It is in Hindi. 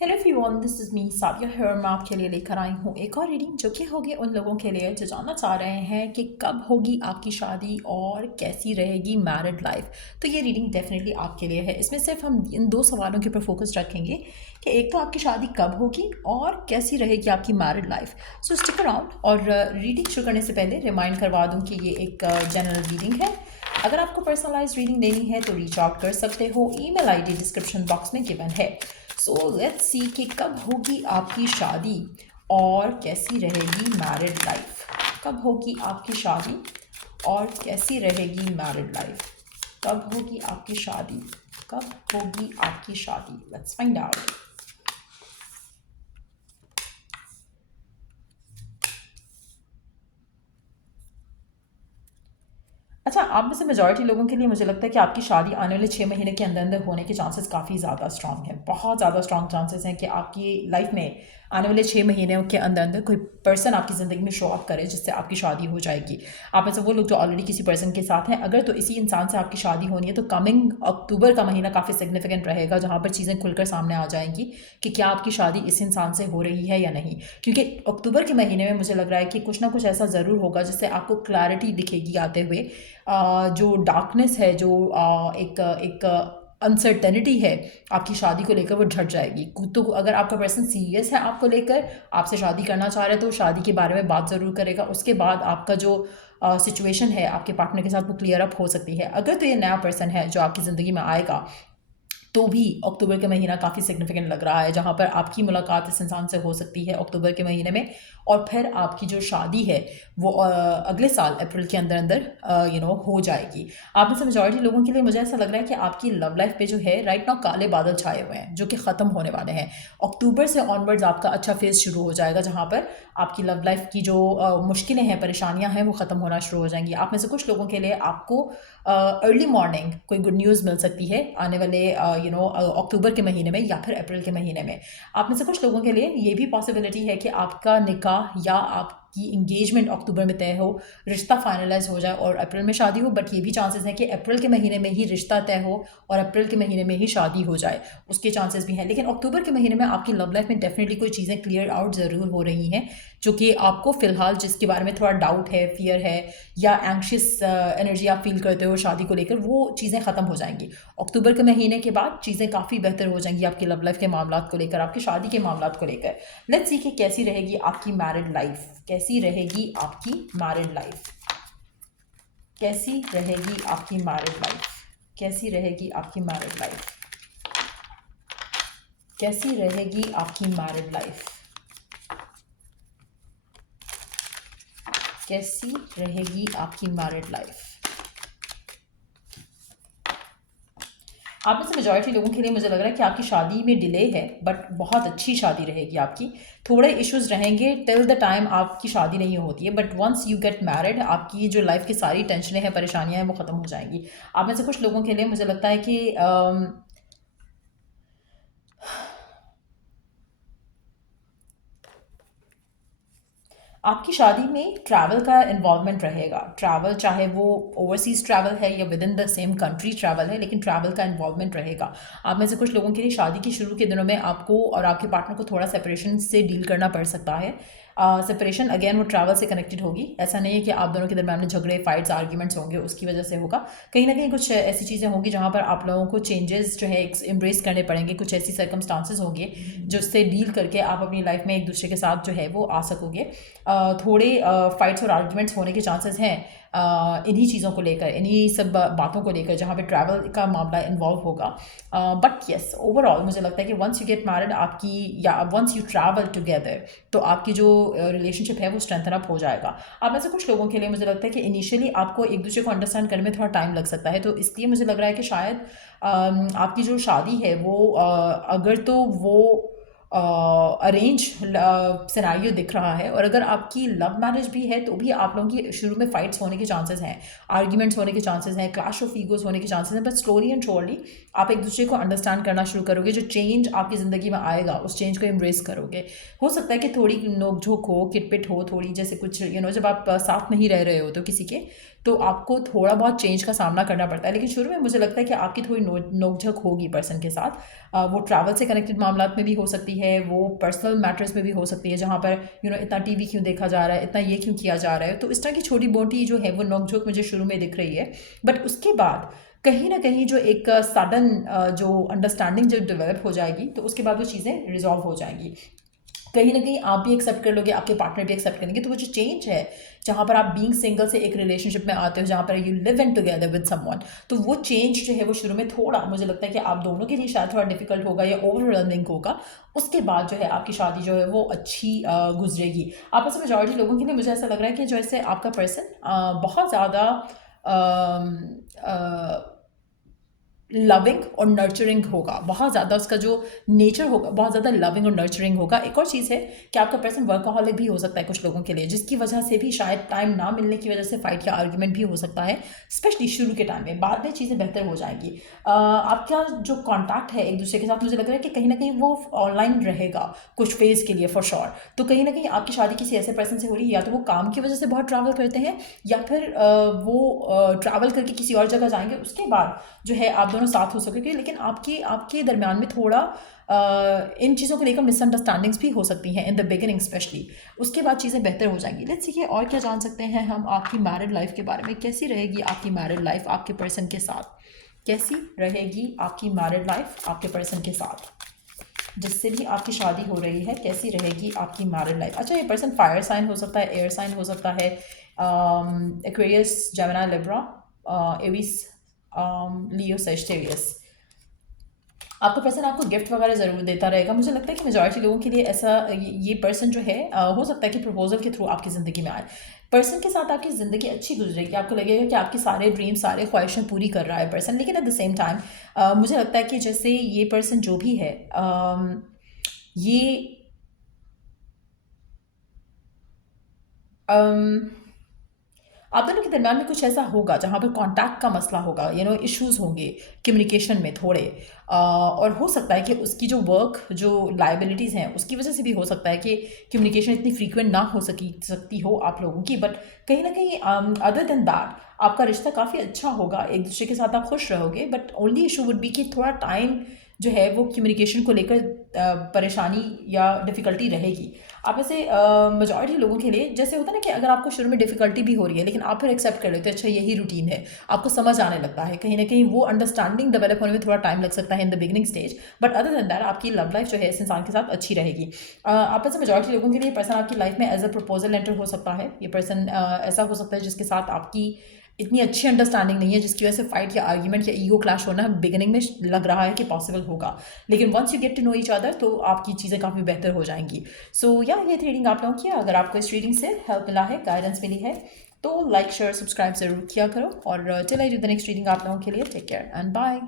Hello everyone, this is me Sabia here. मैं आपके लिए लेकर आई हूँ एक और रीडिंग जो कि होगी उन लोगों के लिए जो जानना चाह रहे हैं कि कब होगी आपकी शादी और कैसी रहेगी मैरिड लाइफ। तो ये रीडिंग डेफिनेटली आपके लिए है। इसमें सिर्फ हम इन दो सवालों के ऊपर फोकस रखेंगे कि एक तो आपकी शादी कब होगी और कैसी रहेगी आपकी मैरिड लाइफ। सो स्टिक अराउंड। और रीडिंग शुरू करने से पहले रिमाइंड करवा दूँ कि ये एक जनरल रीडिंग है। अगर आपको पर्सनलाइज रीडिंग लेनी है तो रीच आउट कर सकते हो। ईमेल आईडी डिस्क्रिप्शन बॉक्स में गिवन है। सो लेट्स सी कि कब होगी आपकी शादी और कैसी रहेगी मैरिड लाइफ। कब होगी आपकी शादी और कैसी रहेगी मैरिड लाइफ। कब होगी आपकी शादी, कब होगी आपकी शादी। Let's find out. अच्छा, आप में से मेजॉरिटी लोगों के लिए मुझे लगता है कि आपकी शादी आने वाले 6 महीने के अंदर अंदर होने के चांसेस काफ़ी ज़्यादा स्ट्रांग हैं। बहुत ज़्यादा स्ट्रांग चांसेस हैं कि आपकी लाइफ में आने वाले 6 महीने के अंदर अंदर कोई पर्सन आपकी ज़िंदगी में शो अप करे जिससे आपकी शादी हो जाएगी। आप में से वो लोग जो ऑलरेडी किसी पर्सन के साथ हैं, अगर तो इसी इंसान से आपकी शादी होनी है तो कमिंग अक्टूबर का महीना काफ़ी सिग्निफिकेंट रहेगा, जहाँ पर चीज़ें खुलकर सामने आ जाएंगी कि क्या आपकी शादी इस इंसान से हो रही है या नहीं। क्योंकि अक्टूबर के महीने में मुझे लग रहा है कि कुछ ना कुछ ऐसा ज़रूर होगा जिससे आपको क्लैरिटी दिखेगी आते हुए। जो डार्कनेस है, जो एक एक अनसर्टेनिटी है आपकी शादी को लेकर, वो झट जाएगी। तो अगर आपका पर्सन सीरियस है आपको लेकर, आपसे शादी करना चाह रहा है, तो शादी के बारे में बात ज़रूर करेगा। उसके बाद आपका जो सिचुएशन है आपके पार्टनर के साथ वो क्लियर अप हो सकती है। अगर तो ये नया पर्सन है जो आपकी ज़िंदगी में आएगा तो भी अक्टूबर का महीना काफ़ी सिग्निफिकेंट लग रहा है, जहाँ पर आपकी मुलाकात इस इंसान से हो सकती है अक्टूबर के महीने में। और फिर आपकी जो शादी है वो अगले साल अप्रैल के अंदर अंदर हो जाएगी। आप में से मेजॉरिटी लोगों के लिए मुझे ऐसा लग रहा है कि आपकी लव लाइफ पे जो है राइट नाउ काले बादल छाए हुए हैं जो कि ख़त्म होने वाले हैं। अक्टूबर से ऑनवर्ड्स आपका अच्छा फेज़ शुरू हो जाएगा, जहाँ पर आपकी लव लाइफ की जो मुश्किलें हैं, परेशानियां हैं, वो ख़त्म होना शुरू हो जाएंगी। आप में से कुछ लोगों के लिए आपको अर्ली मॉर्निंग कोई गुड न्यूज़ मिल सकती है आने वाले अक्टूबर के महीने में या फिर अप्रैल के महीने में। आप में से कुछ लोगों के लिए ये भी पॉसिबिलिटी है कि आपका निकाह या आपकी इंगेजमेंट अक्टूबर में तय हो, रिश्ता फाइनलाइज हो जाए और अप्रैल में शादी हो। बट ये भी चांसेस हैं कि अप्रैल के महीने में ही रिश्ता तय हो और अप्रैल के महीने में ही शादी हो जाए, उसके चांसेस भी हैं। लेकिन अक्टूबर के महीने में आपकी लव लाइफ में डेफिनेटली कोई चीज़ें क्लियर आउट ज़रूर हो रही हैं जो कि आपको फ़िलहाल जिसके बारे में थोड़ा डाउट है, फियर है या एंग्शियस एनर्जी आप फील करते हो शादी को लेकर, वो चीज़ें ख़त्म हो जाएंगी। अक्टूबर के महीने के बाद चीज़ें काफ़ी बेहतर हो जाएंगी आपकी लव लाइफ के मामला को लेकर, आपकी शादी के मामला को लेकर। लेट्स सी कि कैसी रहेगी आपकी मैरिड लाइफ, कैसी रहेगी आपकी मैरिड लाइफ, कैसी रहेगी आपकी मैरिड लाइफ, कैसी रहेगी आपकी मैरिड लाइफ, कैसी रहेगी आपकी मैरिड लाइफ, कैसी रहेगी आपकी मैरिड लाइफ। आप में से मेजॉरिटी लोगों के लिए मुझे लग रहा है कि आपकी शादी में डिले है, बट बहुत अच्छी शादी रहेगी आपकी। थोड़े इश्यूज रहेंगे टिल द टाइम आपकी शादी नहीं होती है, but once you get married आपकी जो लाइफ की सारी टेंशनें हैं, परेशानियां हैं, वो ख़त्म हो जाएंगी। आप में से कुछ लोगों के लिए मुझे लगता है कि आपकी शादी में ट्रैवल का इन्वॉल्वमेंट रहेगा। ट्रैवल चाहे वो ओवरसीज ट्रैवल है या with in the same country travel है, लेकिन ट्रैवल का इन्वॉल्वमेंट रहेगा। आप में से कुछ लोगों के लिए शादी के शुरू के दिनों में आपको और आपके पार्टनर को थोड़ा सेपरेशन से डील करना पड़ सकता है। सेपरेशन अगेन वो ट्रैवल से कनेक्टेड होगी। ऐसा नहीं है कि आप दोनों के दरम्यान में झगड़े, फाइट्स, आर्ग्यूमेंट्स होंगे उसकी वजह से होगा। कहीं ना कहीं कुछ ऐसी चीज़ें होंगी जहाँ पर आप लोगों को चेंजेस जो है एम्ब्रेस करने पड़ेंगे। कुछ ऐसी सर्कमस्टांसेस होंगे जो उससे डील करके आप अपनी लाइफ में एक दूसरे के साथ जो है वो आ सकोगे। थोड़े फाइट्स और आर्ग्यूमेंट्स होने के चांसेस हैं इन्हीं चीज़ों को लेकर, इन्हीं सब बातों को लेकर जहाँ पे ट्रैवल का मामला इन्वॉल्व होगा। बट येस, ओवरऑल मुझे लगता है कि वंस यू गेट मैरिड आपकी, या वंस यू ट्रैवल टुगेदर, तो आपकी जो रिलेशनशिप है वो स्ट्रेंथन अप हो जाएगा। आप में से कुछ लोगों के लिए मुझे लगता है कि इनिशियली आपको एक दूसरे को अंडरस्टैंड करने में थोड़ा टाइम लग सकता है, तो इसलिए मुझे लग रहा है कि शायद आपकी जो शादी है वो अगर तो वो अरेंज सिनेरियो दिख रहा है। और अगर आपकी लव मैरिज भी है तो भी आप लोगों की शुरू में फाइट्स होने के चांसेस हैं, आर्ग्यूमेंट्स होने के चांसेस हैं, क्लैश ऑफ ईगोज होने के चांसेस हैं, बट स्लोली एंड श्योरली आप एक दूसरे को अंडरस्टैंड करना शुरू करोगे। जो चेंज आपकी ज़िंदगी में आएगा उस चेंज को एम्ब्रेस करोगे। हो सकता है कि थोड़ी नोक झोंक हो, किटपिट हो थोड़ी, जैसे कुछ जब आप साथ में ही रह रहे हो तो किसी के, तो आपको थोड़ा बहुत चेंज का सामना करना पड़ता है। लेकिन शुरू में मुझे लगता है कि आपकी थोड़ी नोक झोंक होगी पर्सन के साथ। वो ट्रैवल से कनेक्टेड मामलात में भी हो सकती है, वो पर्सनल मैटर्स में भी हो सकती है, जहाँ पर इतना टीवी क्यों देखा जा रहा है, इतना ये क्यों किया जा रहा है। तो इस तरह की छोटी मोटी जो है वो नोक झोंक मुझे शुरू में दिख रही है। बट उसके बाद कहीं ना कहीं जो एक सडन जो अंडरस्टैंडिंग जो डेवलप हो जाएगी, तो उसके बाद वो चीज़ें रिजॉल्व हो जाएंगी। कहीं ना कहीं आप भी एक्सेप्ट कर लोगे, आपके पार्टनर भी एक्सेप्ट करेंगे। तो वो जो चेंज है, जहाँ पर आप बीइंग सिंगल से एक रिलेशनशिप में आते हो, जहाँ पर you live in together with someone, तो वो चेंज जो है वो शुरू में थोड़ा मुझे लगता है कि आप दोनों के लिए शायद थोड़ा डिफिकल्ट होगा या ओवरवेलमिंग होगा। उसके बाद जो है आपकी शादी जो है वो अच्छी गुजरेगी। आप में से मेजॉरिटी लोगों के लिए मुझे ऐसा लग रहा है कि जैसे आपका पर्सन बहुत ज़्यादा लविंग और नर्चरिंग होगा, बहुत ज़्यादा उसका जो नेचर होगा बहुत ज़्यादा लविंग और नर्चरिंग होगा। एक और चीज़ है कि आपका पर्सन वर्कaholic भी हो सकता है कुछ लोगों के लिए, जिसकी वजह से भी शायद टाइम ना मिलने की वजह से फाइट या आर्ग्यूमेंट भी हो सकता है, स्पेशली शुरू के टाइम में। बाद में चीज़ें बेहतर हो जाएंगी। आपका जो कॉन्टैक्ट है एक दूसरे के साथ, मुझे लग रहा है कि कहीं ना कहीं वो ऑनलाइन रहेगा कुछ फेज़ के लिए फॉर श्योर। तो कहीं ना कहीं आपकी शादी किसी ऐसे पर्सन से हो रही है, या तो वो काम की वजह से बहुत ट्रैवल करते हैं, या फिर वो ट्रैवल करके किसी और जगह जाएंगे, उसके बाद जो है आप दोनों साथ हो सकेंगे। लेकिन आपके आपके दरमियान में थोड़ा इन चीज़ों को लेकर मिसअंडरस्टैंडिंग्स भी हो सकती हैं इन द बिगिनिंग स्पेशली। उसके बाद चीज़ें बेहतर हो जाएंगी। लेट्स सी और क्या जान सकते हैं हम आपकी मैरिड लाइफ के बारे में। कैसी रहेगी आपकी मैरिड लाइफ आपके पर्सन के साथ? कैसी रहेगी आपकी मैरिड लाइफ आपके पर्सन के साथ जिससे भी आपकी शादी हो रही है? कैसी रहेगी आपकी मैरिड लाइफ? अच्छा, ये पर्सन फायर साइन हो सकता है, एयर साइन हो सकता है, एक्वेरियस, जेमिनी, लिब्रा, एरीज, लियो, सेजिटेरियस। आपका पर्सन आपको गिफ्ट वगैरह ज़रूर देता रहेगा। मुझे लगता है कि मेजॉरिटी लोगों के लिए ऐसा ये पर्सन जो है हो सकता है कि प्रपोजल के थ्रू आपकी ज़िंदगी में आए। पर्सन के साथ आपकी ज़िंदगी अच्छी गुजरेगी, आपको लगेगा कि आपकी सारे ड्रीम्स सारे ख्वाहिशें पूरी कर रहा है पर्सन। लेकिन एट द सेम टाइम मुझे लगता है कि जैसे ये पर्सन जो भी है, ये आप दोनों के दरमियान में कुछ ऐसा होगा जहाँ पर कांटेक्ट का मसला होगा, इश्यूज होंगे कम्युनिकेशन में थोड़े। और हो सकता है कि उसकी जो वर्क जो लाइबिलिटीज़ हैं उसकी वजह से भी हो सकता है कि कम्युनिकेशन इतनी फ्रीक्वेंट ना हो सकती हो आप लोगों की। बट कहीं ना कहीं अदर देन दैट आपका रिश्ता काफ़ी अच्छा होगा, एक दूसरे के साथ आप खुश रहोगे। But only issue would be कि थोड़ा टाइम जो है वो कम्युनिकेशन को लेकर परेशानी या डिफ़िकल्टी रहेगी। आप ऐसे मेजॉरिटी लोगों के लिए जैसे होता है ना कि अगर आपको शुरू में डिफ़िकल्टी भी हो रही है, लेकिन आप फिर एक्सेप्ट कर लेते हैं, अच्छा यही रूटीन है, आपको समझ आने लगता है। कहीं ना कहीं वो अंडरस्टैंडिंग डेवलप होने में थोड़ा टाइम लग सकता है in the beginning stage. But other than that आपकी लव लाइफ जो है इस इंसान के साथ अच्छी रहेगी। आप ऐसे मेजॉरिटी लोगों के लिए पर्सन आपकी लाइफ में एज अ प्रपोजल एंटर हो सकता है। ये पर्सन ऐसा हो सकता है जिसके साथ आपकी इतनी अच्छी अंडरस्टैंडिंग नहीं है, जिसकी वजह से फाइट या आर्ग्यूमेंट या ईगो क्लैश होना बिगिनिंग में लग रहा है कि पॉसिबल होगा। लेकिन once you get to know each other तो आपकी चीज़ें काफ़ी बेहतर हो जाएंगी। सो या ये रीडिंग आप लोगों की, अगर आपको इस रीडिंग से हेल्प मिला है, गाइडेंस मिली है, तो लाइक शेयर सब्सक्राइब ज़रूर किया करो। और till I do the next reading आप लोगों के लिए टेक केयर एंड बाय।